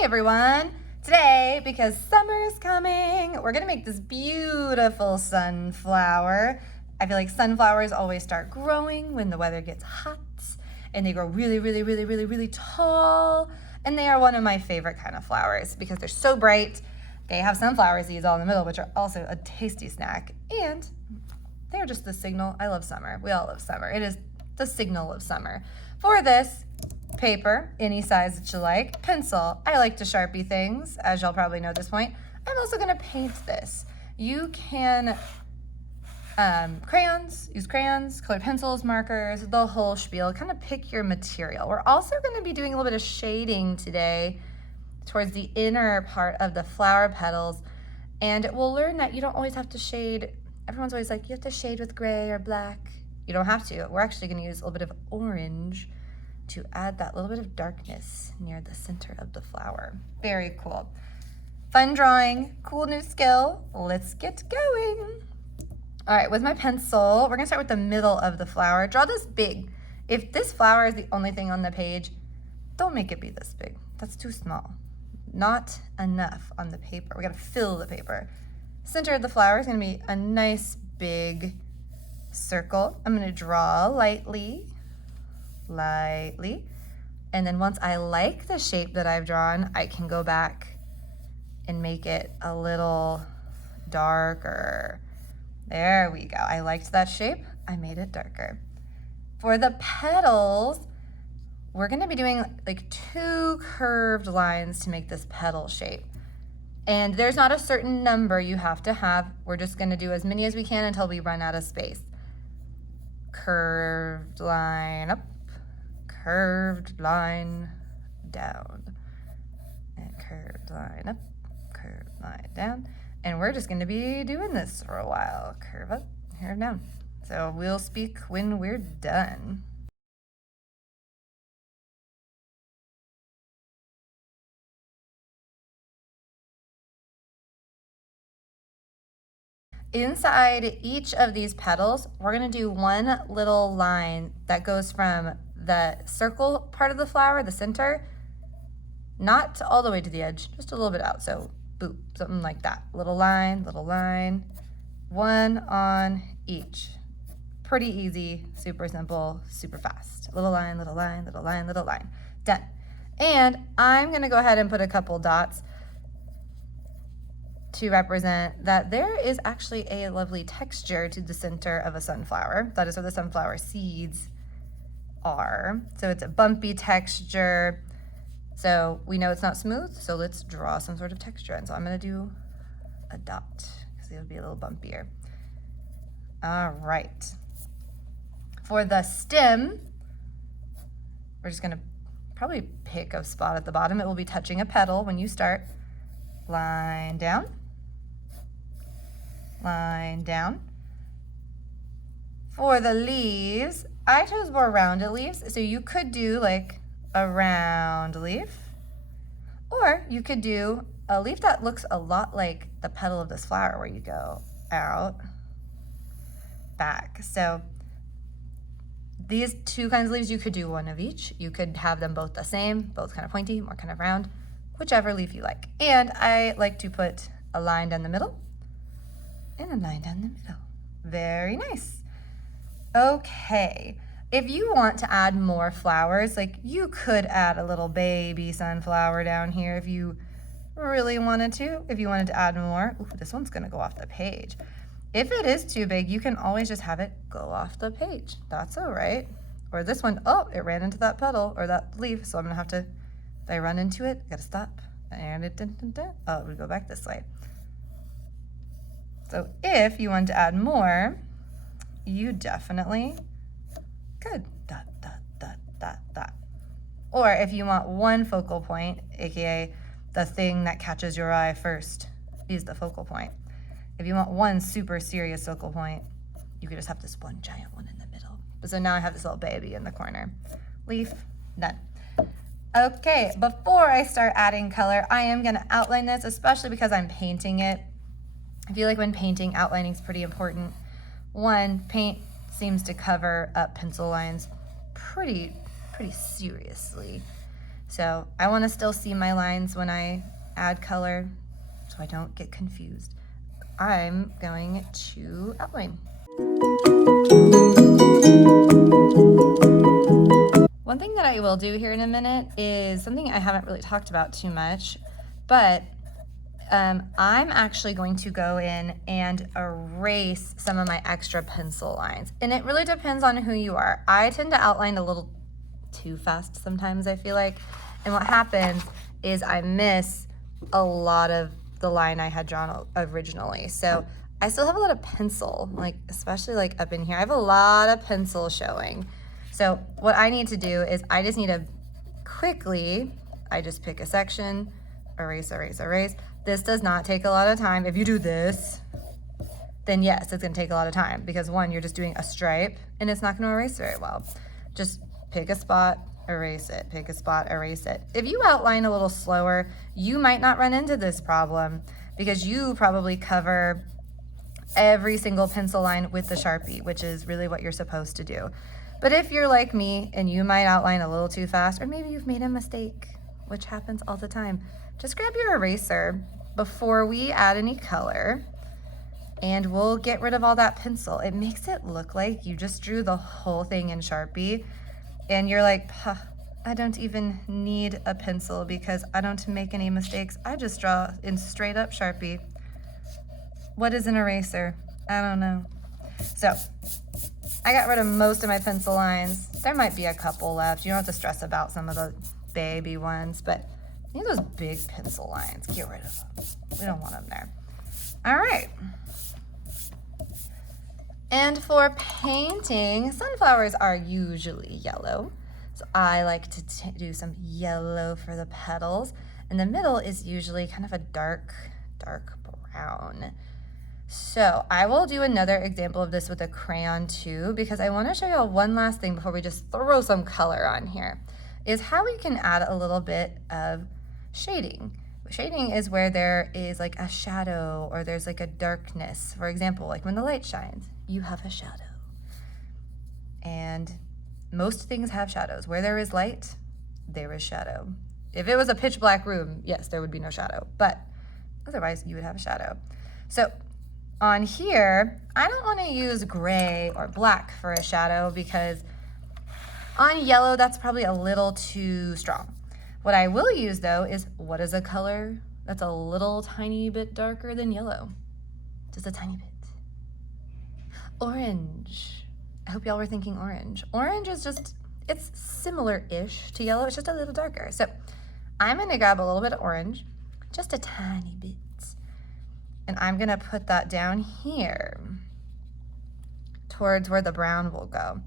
Hi everyone! Today, because summer's coming, we're gonna make this beautiful sunflower. I feel like sunflowers always start growing when the weather gets hot, and they grow really tall, and they are one of my favorite kind of flowers because they're so bright. They have sunflower seeds all in the middle, which are also a tasty snack, and they're just the signal. I love summer. We all love summer. It is the signal of summer. For this, paper, any size that you like, pencil. I like to Sharpie things, as y'all probably know at this point. I'm also gonna paint this. You can use crayons, colored pencils, markers, the whole spiel. Kind of pick your material. We're also gonna be doing a little bit of shading today towards the inner part of the flower petals, and we'll learn that you don't always have to shade. Everyone's always like, you have to shade with gray or black. You don't have to. We're actually gonna use a little bit of orange to add that little bit of darkness near the center of the flower. Very cool. Fun drawing, cool new skill. Let's get going. All right, with my pencil, we're gonna start with the middle of the flower. Draw this big. If this flower is the only thing on the page, don't make it be this big. That's too small. Not enough on the paper. We gotta fill the paper. Center of the flower is gonna be a nice big circle. I'm gonna draw lightly, and then once I like the shape that I've drawn, I can go back and make it a little darker. There we go. I liked that shape. I made it darker. For the petals, we're gonna be doing like 2 curved lines to make this petal shape. And there's not a certain number you have to have. We're just gonna do as many as we can until we run out of space. Curved line up, curved line down, and curved line up, curved line down. And we're just gonna be doing this for a while. Curve up, curve down. So we'll speak when we're done. Inside each of these petals, we're gonna do one little line that goes from the circle part of the flower, the center, not all the way to the edge, just a little bit out. So boop, something like that. Little line, one on each. Pretty easy, super simple, super fast. Little line, little line, little line, little line. Done. And I'm gonna go ahead and put a couple dots to represent that there is actually a lovely texture to the center of a sunflower. That is where the sunflower seeds are. So it's a bumpy texture. So we know it's not smooth, so let's draw some sort of texture. And so I'm gonna do a dot, because it'll be a little bumpier. All right. For the stem, we're just gonna probably pick a spot at the bottom. It will be touching a petal when you start. Line down, line down. For the leaves, I chose more rounded leaves, so you could do like a round leaf, or you could do a leaf that looks a lot like the petal of this flower, where you go out, back. So these 2 kinds of leaves, you could do one of each. You could have them both the same, both kind of pointy, more kind of round, whichever leaf you like. And I like to put a line down the middle and a line down the middle. Very nice. Okay, if you want to add more flowers, like you could add a little baby sunflower down here if you really wanted to. If you wanted to add more, ooh, this one's gonna go off the page. If it is too big, you can always just have it go off the page. That's all right. Or this one, oh, it ran into that petal or that leaf, so I'm gonna have to, if I run into it, I gotta stop. And oh, we go back this way. So if you want to add more, you definitely could dot, dot, dot, dot, dot. Or if you want one focal point, AKA the thing that catches your eye first is the focal point. If you want one super serious focal point, you could just have this one giant one in the middle. So now I have this little baby in the corner. Leaf, done. Okay, before I start adding color, I am gonna outline this, especially because I'm painting it. I feel like when painting, outlining is pretty important. One, paint seems to cover up pencil lines pretty seriously. So I want to still see my lines when I add color so I don't get confused. I'm going to outline. One thing that I will do here in a minute is something I haven't really talked about too much, but I'm actually going to go in and erase some of my extra pencil lines. And it really depends on who you are. I tend to outline a little too fast sometimes, I feel like. And what happens is I miss a lot of the line I had drawn originally. So I still have a lot of pencil, like especially like up in here. I have a lot of pencil showing. So what I need to do is I just need to quickly, I just pick a section, erase, erase, erase. This does not take a lot of time. If you do this, then yes, it's gonna take a lot of time because one, you're just doing a stripe and it's not gonna erase very well. Just pick a spot, erase it, pick a spot, erase it. If you outline a little slower, you might not run into this problem because you probably cover every single pencil line with the Sharpie, which is really what you're supposed to do. But if you're like me and you might outline a little too fast, or maybe you've made a mistake, which happens all the time, just grab your eraser before we add any color and we'll get rid of all that pencil. It makes it look like you just drew the whole thing in Sharpie and you're like, I don't even need a pencil because I don't make any mistakes. I just draw in straight up Sharpie. What is an eraser? I don't know. So I got rid of most of my pencil lines. There might be a couple left. You don't have to stress about some of the baby ones, but these are those big pencil lines. Get rid of them. We don't want them there. All right. And for painting, sunflowers are usually yellow. So I like to do some yellow for the petals. And the middle is usually kind of a dark brown. So I will do another example of this with a crayon too, because I want to show you one last thing before we just throw some color on here, is how we can add a little bit of shading. Shading is where there is like a shadow or there's like a darkness. For example, like when the light shines, you have a shadow. And most things have shadows. Where there is light, there is shadow. If it was a pitch black room, yes, there would be no shadow, but otherwise you would have a shadow. So on here, I don't want to use gray or black for a shadow because on yellow, that's probably a little too strong. What I will use though is, what is a color that's a little tiny bit darker than yellow? Just a tiny bit. Orange. I hope y'all were thinking orange. Orange is just, it's similar-ish to yellow, it's just a little darker. So I'm gonna grab a little bit of orange, just a tiny bit, and I'm gonna put that down here towards where the brown will go.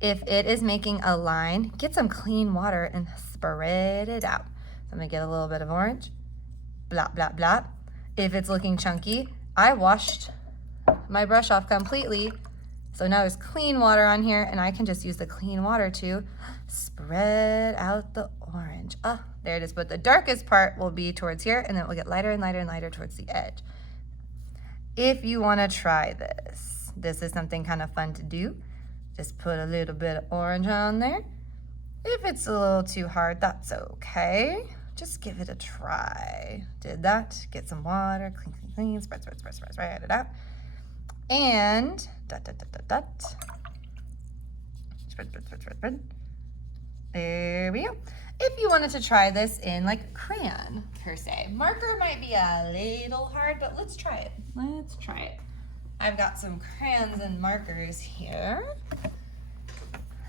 If it is making a line, get some clean water and spread it out. So I'm gonna get a little bit of orange, blop, blop, blop. If it's looking chunky, I washed my brush off completely. So now there's clean water on here and I can just use the clean water to spread out the orange. Ah, there it is. But the darkest part will be towards here and then it will get lighter and lighter and lighter towards the edge. If you wanna try this, this is something kind of fun to do. Just put a little bit of orange on there. If it's a little too hard, that's okay. Just give it a try. Did that, get some water, clean, clean, clean, spread, spread, spread, spread, spread it out. And dot, dot, dot, dot, dot. Spread, spread, spread, spread, spread. There we go. If you wanted to try this in like crayon per se, marker might be a little hard, but let's try it. Let's try it. I've got some crayons and markers here.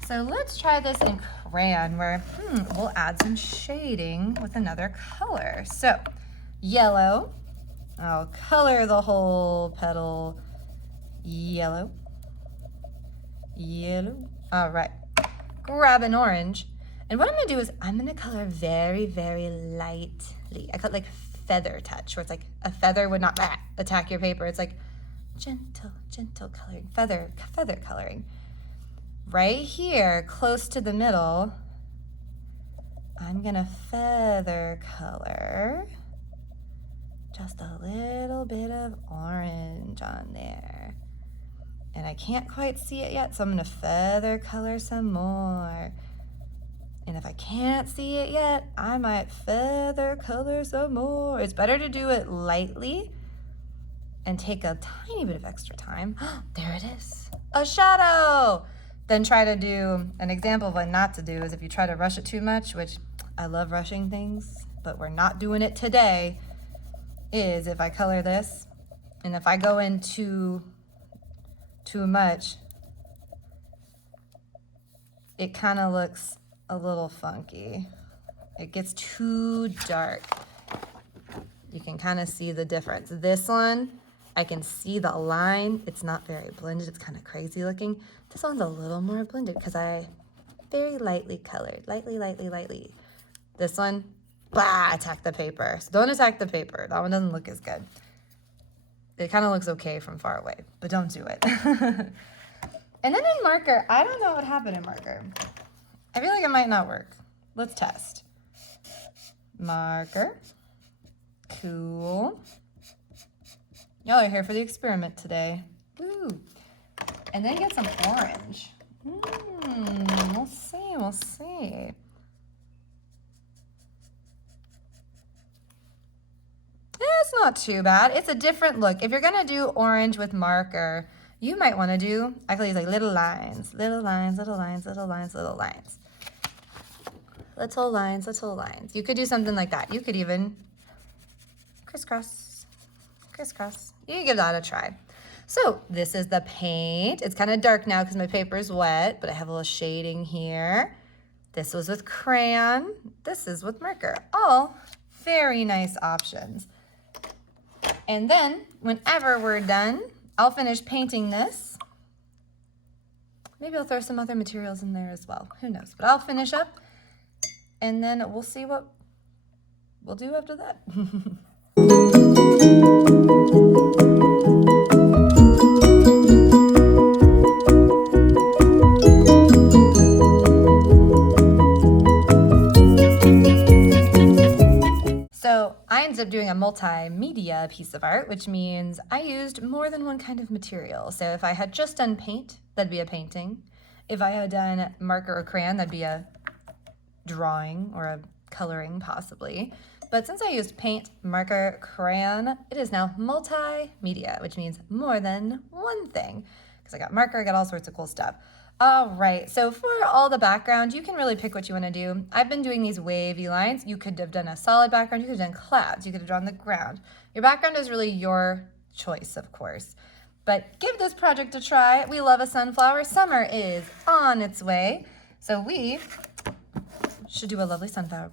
So let's try this in crayon where we'll add some shading with another color. So yellow, I'll color the whole petal yellow, yellow. All right, grab an orange. And what I'm gonna do is I'm gonna color very, very lightly. I cut like feather touch, where it's like a feather would not attack your paper. It's like gentle, gentle coloring, feather coloring. Right here, close to the middle, I'm gonna feather color just a little bit of orange on there. And I can't quite see it yet, so I'm gonna feather color some more. And if I can't see it yet, I might feather color some more. It's better to do it lightly and take a tiny bit of extra time. There it is, a shadow. Then try to do an example of what not to do is if you try to rush it too much, which I love rushing things, but we're not doing it today, is if I color this and if I go in too much, it kind of looks a little funky. It gets too dark. You can kind of see the difference. This one, I can see the line. It's not very blended. It's kind of crazy looking. This one's a little more blended because I very lightly colored. Lightly. This one, blah, attack the paper. So don't attack the paper. That one doesn't look as good. It kind of looks okay from far away, but don't do it. And then in marker, I don't know what happened in marker. I feel like it might not work. Let's test. Marker. Cool. Y'all are here for the experiment today. Woo. And then get some orange. We'll see. It's not too bad. It's a different look. If you're gonna do orange with marker, you might want to do, I could use like little lines. Little lines. You could do something like that. You could even crisscross. You can give that a try. So this is the paint. It's kind of dark now because my paper is wet, but I have a little shading here. This was with crayon. This is with marker. All very nice options. And then whenever we're done, I'll finish painting this. Maybe I'll throw some other materials in there as well. Who knows? But I'll finish up and then we'll see what we'll do after that. So I ended up doing a multimedia piece of art, which means I used more than one kind of material. So if I had just done paint, that'd be a painting. If I had done marker or crayon, that'd be a drawing or a coloring possibly. But since I used paint, marker, crayon, it is now multimedia, which means more than one thing. Because I got marker, I got all sorts of cool stuff. All right, so for all the background, you can really pick what you want to do. I've been doing these wavy lines. You could have done a solid background. You could have done clouds. You could have drawn the ground. Your background is really your choice, of course. But give this project a try. We love a sunflower. Summer is on its way. So we should do a lovely sunflower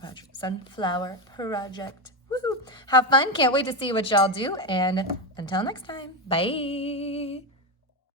project. Woohoo! Have fun. Can't wait to see what y'all do. And until next time, bye.